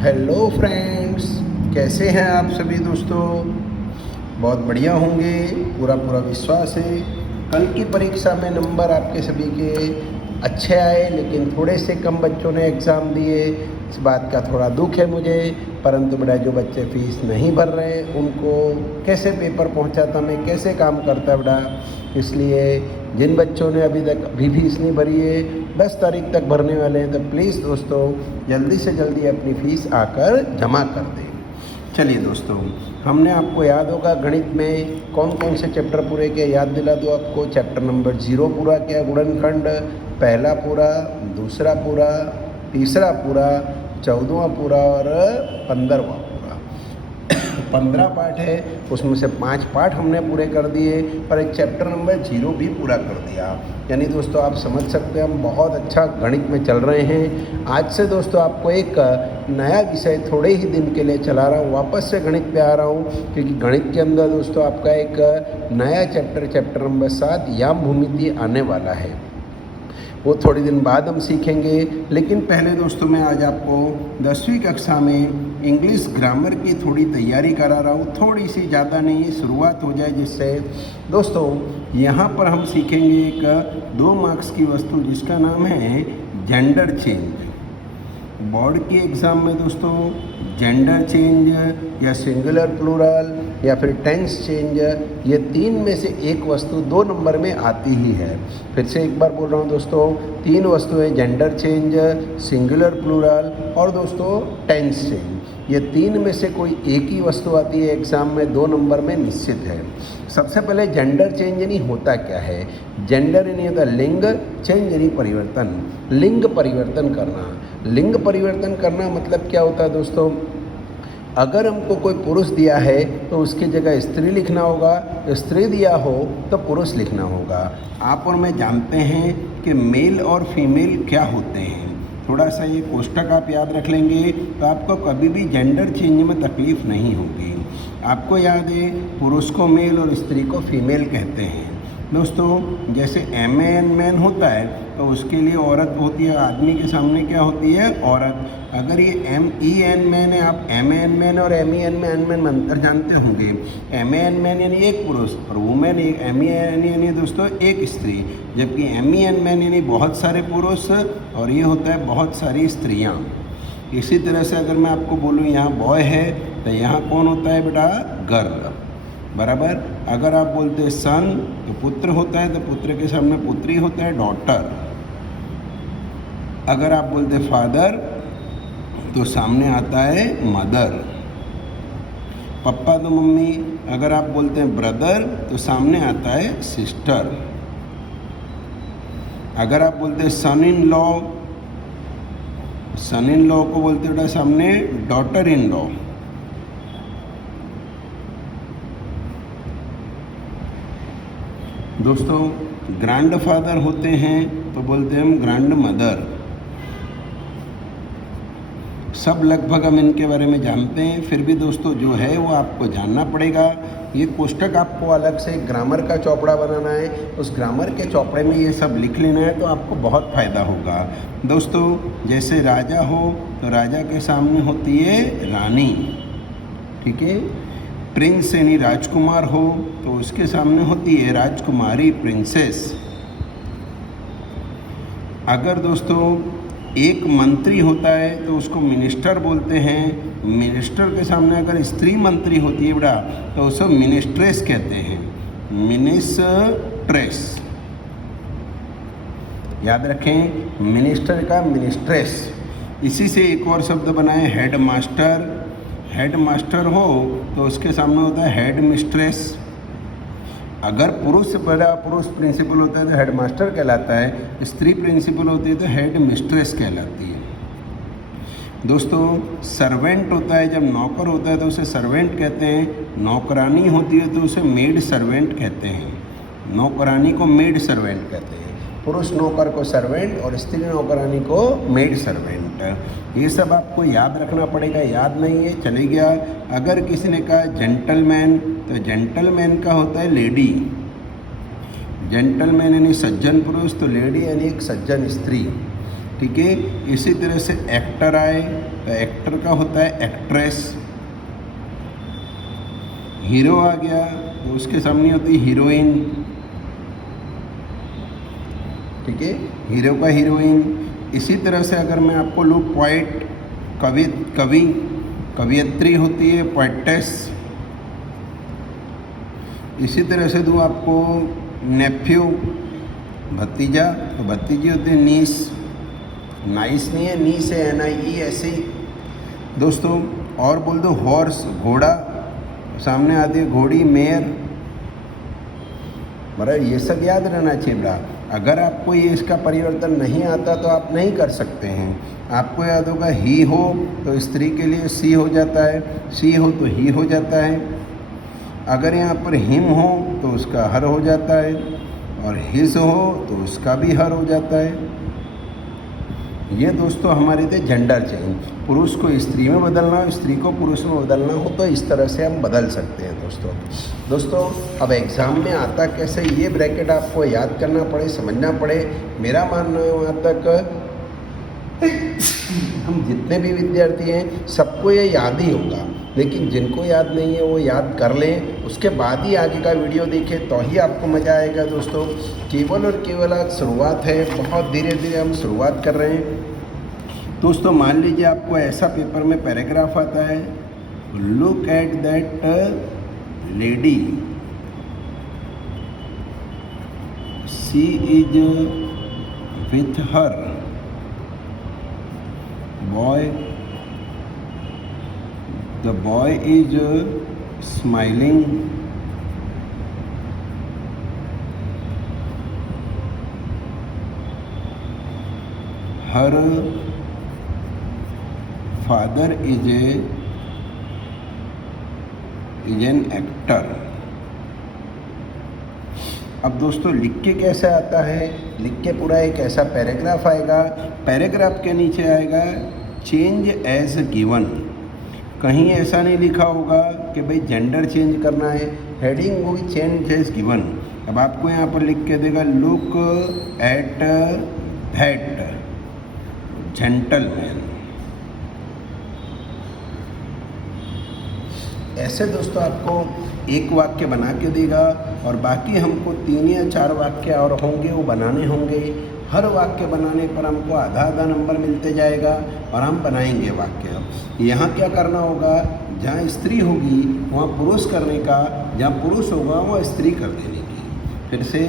Hello friends, कैसे हैं आप सभी दोस्तों। बहुत बढ़िया होंगे, पूरा पूरा विश्वास है। कल की परीक्षा में नंबर आपके सभी के अच्छे आए, लेकिन थोड़े से कम बच्चों ने एग्ज़ाम दिए। इस बात का थोड़ा दुख है मुझे, परंतु बेटा जो बच्चे फीस नहीं भर रहे उनको कैसे पेपर पहुंचाता, मैं कैसे काम करता बेटा। इसलिए जिन बच्चों ने अभी तक फीस नहीं भरी है, 10 तारीख तक भरने वाले हैं, तो प्लीज़ दोस्तों जल्दी से जल्दी अपनी फ़ीस आकर जमा कर दें। चलिए दोस्तों, हमने आपको याद होगा गणित में कौन कौन से चैप्टर पूरे किए, याद दिला दो आपको। चैप्टर नंबर 0 पूरा किया, गुणनखंड, पहला पूरा, दूसरा पूरा, तीसरा पूरा, 14वां पूरा और 15वां पूरा। 15 पार्ट है, उसमें से 5 पार्ट हमने पूरे कर दिए और एक चैप्टर नंबर 0 भी पूरा कर दिया। यानी दोस्तों आप समझ सकते हैं हम बहुत अच्छा गणित में चल रहे हैं। आज से दोस्तों आपको एक नया विषय थोड़े ही दिन के लिए चला रहा हूँ, वापस से गणित पे आ रहा हूँ, क्योंकि गणित के अंदर दोस्तों आपका एक नया चैप्टर नंबर 7 याम भूमिति आने वाला है। वो थोड़ी दिन बाद हम सीखेंगे। लेकिन पहले दोस्तों मैं आज आपको 10वीं कक्षा में इंग्लिश ग्रामर की थोड़ी तैयारी करा रहा हूँ, थोड़ी सी, ज़्यादा नहीं, शुरुआत हो जाए जिससे। दोस्तों यहाँ पर हम सीखेंगे एक 2 मार्क्स की वस्तु जिसका नाम है जेंडर चेंज। बोर्ड के एग्ज़ाम में दोस्तों जेंडर चेंज या सिंगुलर प्लूरल या फिर टेंस चेंज, ये 3 में से एक वस्तु 2 नंबर में आती ही है। फिर से एक बार बोल रहा हूँ दोस्तों, 3 वस्तुएं जेंडर चेंज, सिंगुलर प्लूरल और दोस्तों टेंस चेंज। ये 3 में से कोई एक ही वस्तु आती है एग्ज़ाम में, 2 नंबर में निश्चित है। सबसे पहले जेंडर चेंज यानी होता क्या है। जेंडर यानी होता लिंग, चेंज यानी परिवर्तन, लिंग परिवर्तन करना। लिंग परिवर्तन करना मतलब क्या होता है दोस्तों, अगर हमको कोई पुरुष दिया है तो उसकी जगह स्त्री लिखना होगा, स्त्री दिया हो तो पुरुष लिखना होगा। आप और मैं जानते हैं कि मेल और फीमेल क्या होते हैं। थोड़ा सा ये कोष्टक आप याद रख लेंगे तो आपको कभी भी जेंडर चेंज में तकलीफ़ नहीं होगी। आपको याद है पुरुष को मेल और स्त्री को फीमेल कहते हैं। दोस्तों जैसे एम मैन होता है तो उसके लिए औरत होती है, आदमी के सामने क्या होती है, औरत। अगर ये MEN मैन है, आप MEN मैन और MEN मैन में अंतर जानते होंगे। MEN मैन यानी एक पुरुष और वुमेन MEN यानी दोस्तों एक स्त्री, जबकि MEN मैन यानी बहुत सारे पुरुष और ये होता है बहुत सारी स्त्रियाँ। इसी तरह से अगर मैं आपको बोलूँ यहाँ बॉय है तो यहाँ कौन होता है बेटा, गर्ल, बराबर। अगर आप बोलते हैं सन तो पुत्र होता है, तो पुत्र के सामने पुत्री होता है, डॉटर। अगर आप बोलते फादर तो सामने आता है मदर। पप्पा तो मम्मी। अगर आप बोलते हैं ब्रदर तो सामने आता है सिस्टर। अगर आप बोलते हैं सन इन लॉ को बोलते बेटा सामने डॉटर इन लॉ। दोस्तों ग्रैंड फादर होते हैं तो बोलते हैं हम ग्रैंड मदर। सब लगभग हम इनके बारे में जानते हैं, फिर भी दोस्तों जो है वो आपको जानना पड़ेगा। ये कोष्टक आपको अलग से ग्रामर का चौपड़ा बनाना है, उस ग्रामर के चौपड़े में ये सब लिख लेना है तो आपको बहुत फ़ायदा होगा। दोस्तों जैसे राजा हो तो राजा के सामने होती है रानी, ठीक है। प्रिंस यानी राजकुमार हो तो उसके सामने होती है राजकुमारी, प्रिंसेस। अगर दोस्तों एक मंत्री होता है तो उसको मिनिस्टर बोलते हैं। मिनिस्टर के सामने अगर स्त्री मंत्री होती है बेटा तो उसे मिनिस्ट्रेस कहते हैं, मिनिस्ट्रेस। याद रखें, मिनिस्टर का मिनिस्ट्रेस। इसी से एक और शब्द बनाए हेड मास्टर। हेड मास्टर हो तो उसके सामने होता है हेड मिस्ट्रेस। अगर पुरुष प्रिंसिपल होता है तो हेड मास्टर कहलाता है, स्त्री प्रिंसिपल होती है तो हेड मिस्ट्रेस कहलाती है। दोस्तों सर्वेंट होता है, जब नौकर होता है तो उसे सर्वेंट कहते हैं। नौकरानी होती है तो उसे मेड सर्वेंट कहते हैं। नौकरानी को मेड सर्वेंट कहते हैं। पुरुष नौकर को सर्वेंट और स्त्री नौकरानी को मेड सर्वेंट। ये सब आपको याद रखना पड़ेगा, याद नहीं है चले गया। अगर किसी ने कहा जेंटलमैन तो जेंटलमैन का होता है लेडी। जेंटलमैन यानी सज्जन पुरुष, तो लेडी यानी एक सज्जन स्त्री। ठीक है। इसी तरह से एक्टर आए तो एक्टर का होता है एक्ट्रेस। हीरो आ गया तो उसके सामने होती है हीरोइन, ठीक है, हीरो का हीरोइन। इसी तरह से अगर मैं आपको लूँ पोएट, कवियत्री होती है पोएटेस। इसी तरह से दूँ आपको नेफ्यू, भतीजा, तो भतीजी होती है नीस। नाइस नहीं है, नीस है, NIE ऐसे ही दोस्तों। और बोल दो हॉर्स, घोड़ा, सामने आती है घोड़ी, मेयर। मतलब ये सब याद रहना चाहिए बेटा। अगर आपको ये इसका परिवर्तन नहीं आता तो आप नहीं कर सकते हैं। आपको याद होगा ही हो तो स्त्री के लिए सी हो जाता है, सी हो तो ही हो जाता है। अगर यहाँ पर हिम हो तो उसका हर हो जाता है, और हिज हो तो उसका भी हर हो जाता है। ये दोस्तों हमारे थे जेंडर चेंज। पुरुष को स्त्री में बदलना हो, स्त्री को पुरुष में बदलना हो तो इस तरह से हम बदल सकते हैं दोस्तों। अब एग्ज़ाम में आता कैसे, ये ब्रैकेट आपको याद करना पड़े, समझना पड़े। मेरा मानना है वहाँ तक हम जितने भी विद्यार्थी हैं सबको ये याद ही होगा, लेकिन जिनको याद नहीं है वो याद कर लें, उसके बाद ही आगे का वीडियो देखें तो ही आपको मज़ा आएगा दोस्तों। केवल और केवल आज शुरुआत है, बहुत धीरे धीरे हम शुरुआत कर रहे हैं दोस्तों। मान लीजिए आपको ऐसा पेपर में पैराग्राफ आता है, look at that lady, she is with her boy, the boy is smiling, her father is an actor। अब दोस्तों लिख के कैसे आता है, लिख के पूरा एक ऐसा पैराग्राफ आएगा, पैराग्राफ के नीचे आएगा चेंज एज गिवन। कहीं ऐसा नहीं लिखा होगा कि भाई जेंडर चेंज करना है, हेडिंग होगी चेंज एज गिवन। अब आपको यहाँ पर लिख के देगा लुक एट दैट जेंटलमैन। ऐसे दोस्तों आपको एक वाक्य बना के देगा, और बाकी हमको 3 या 4 वाक्य और होंगे वो बनाने होंगे। हर वाक्य बनाने पर हमको आधा आधा नंबर मिलते जाएगा और हम बनाएंगे वाक्य। यहाँ क्या करना होगा, जहाँ स्त्री होगी वहाँ पुरुष करने का, जहाँ पुरुष होगा वहाँ स्त्री कर देने की। फिर से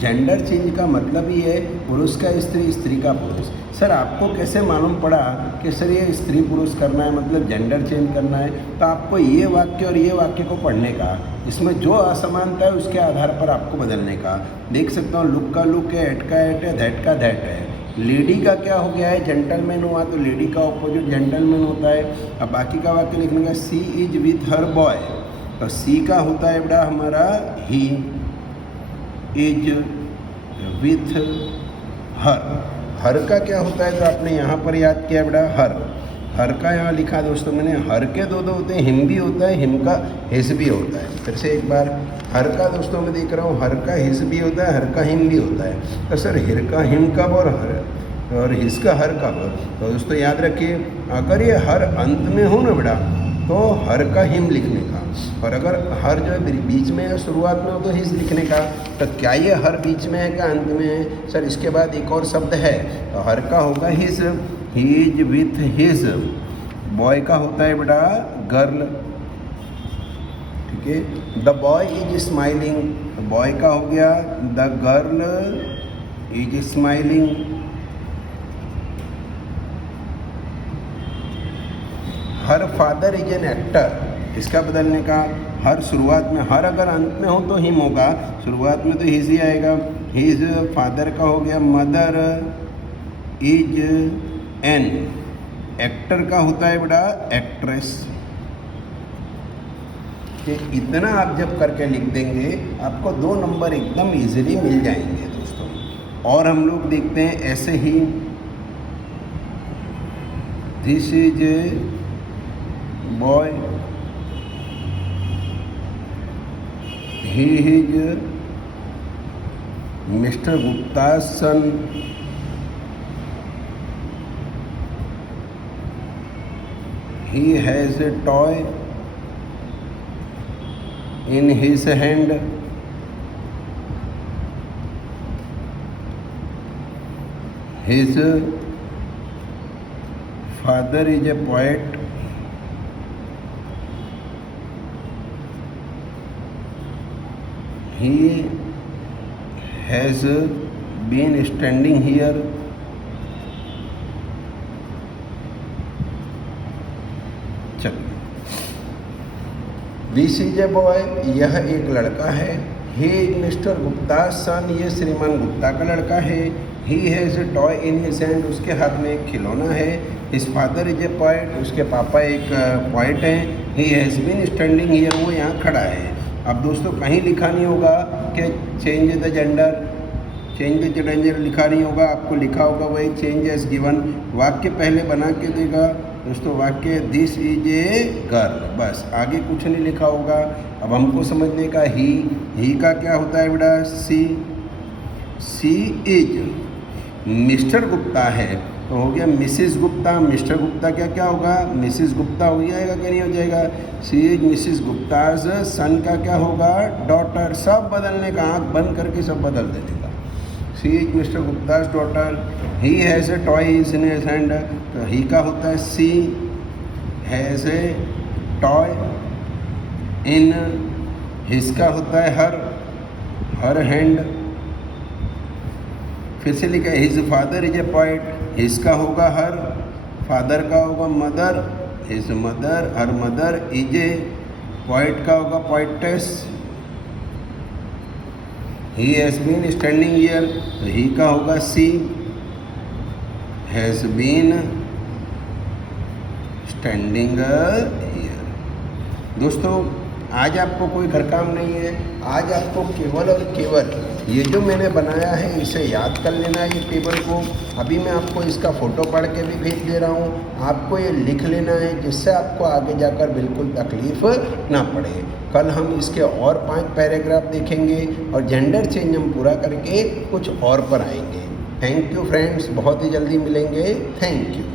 जेंडर चेंज का मतलब ही है पुरुष का स्त्री, स्त्री का पुरुष। सर आपको कैसे मालूम पड़ा कि सर ये स्त्री पुरुष करना है मतलब जेंडर चेंज करना है? तो आपको ये वाक्य और ये वाक्य को पढ़ने का, इसमें जो असमानता है उसके आधार पर आपको बदलने का। देख सकता हूँ लुक का लुक है, एट का एट है, दैट का दैट है। लेडी का क्या हो गया है, जेंटलमैन हुआ तो लेडी का ऑपोजिट जेंटलमैन होता है। अब बाकी का वाक्य लिखने का, she is with her boy, तो सी का होता है बेटा हमारा ही इज विथ हर। हर का क्या होता है तो आपने यहाँ पर याद किया बेटा हर। हर का यहाँ लिखा दोस्तों मैंने, हर के दो होते हैं, हिम भी होता है, हिम का हिस भी होता है। फिर से एक बार, हर का दोस्तों मैं देख रहा हूँ हर का हिस भी होता है, हर का हिम भी होता है। तो सर हिर का हिम कब और हर और हिस का हर कब? तो दोस्तों याद रखिए, अगर ये हर अंत में हो ना बेटा तो हर का हिम लिखने का, और अगर हर जो है बीच में या शुरुआत में हो तो हिज लिखने का। तो क्या ये हर बीच में है क्या अंत में है? सर इसके बाद एक और शब्द है, तो हर का होगा his, he is with his. Boy का होता है बेटा गर्ल, ठीक है। The boy is smiling, boy का हो गया the girl is smiling. Her father is an actor, इसका बदलने का, हर शुरुआत में, हर अगर अंत में हो तो हिम होगा, शुरुआत में तो हिज ही आएगा। हिज फादर का हो गया मदर इज एन। एक्टर का होता है बेटा एक्ट्रेस। इतना आप जब करके लिख देंगे आपको 2 नंबर एकदम इजीली मिल जाएंगे दोस्तों। और हम लोग देखते हैं ऐसे ही, this is a boy, he is Mr. Gupta's son, he has a toy in his hand. His father is a poet. He has been standing here. This is a boy, यह एक लड़का है. He is mister Gupta son, ये श्रीमान गुप्ता का लड़का है. He has a toy in his hand, उसके हाथ में एक खिलौना है. His father is a poet, उसके पापा एक पोएट हैं. He has been standing here, वो यहाँ खड़ा है. अब दोस्तों कहीं लिखा नहीं होगा कि change the gender, change the gender लिखा नहीं होगा, आपको लिखा होगा वही चेंज एज गिवन. वाक्य पहले बना के देगा दोस्तों, वाक्य दिस इज ए गर्ल, बस आगे कुछ नहीं लिखा होगा. अब हमको समझने का ही का क्या होता है बेटा, सी इज मिस्टर गुप्ता है तो हो गया मिसिस गुप्ता. मिस्टर गुप्ता क्या क्या होगा, मिसिस गुप्ता हो जाएगा कि नहीं हो जाएगा. सी इज मिसिस गुप्ताज सन का क्या होगा, डॉटर. सब बदलने का, आँख बंद करके सब बदल देने का. She is mister Gupta's daughter. He has a toy in his hand, तो ही का होता है she has a toy in. His का होता है हर हैंड. फिर से लिखा है his father is a poet. His का होगा हर, फादर का होगा mother. His mother, her mother is a. Poet का होगा poetess. He has been standing here, तो ही का होगा she has been standing here. दोस्तों आज आपको कोई घर काम नहीं है. आज आपको केवल और केवल ये जो मैंने बनाया है इसे याद कर लेना है, ये टेबल को. अभी मैं आपको इसका फ़ोटो पढ़ के भी भेज दे रहा हूँ. आपको ये लिख लेना है जिससे आपको आगे जाकर बिल्कुल तकलीफ़ ना पड़े. कल हम इसके और 5 पैराग्राफ देखेंगे और जेंडर चेंज हम पूरा करके कुछ और पर आएंगे. थैंक यू फ्रेंड्स, बहुत ही जल्दी मिलेंगे. Thank you.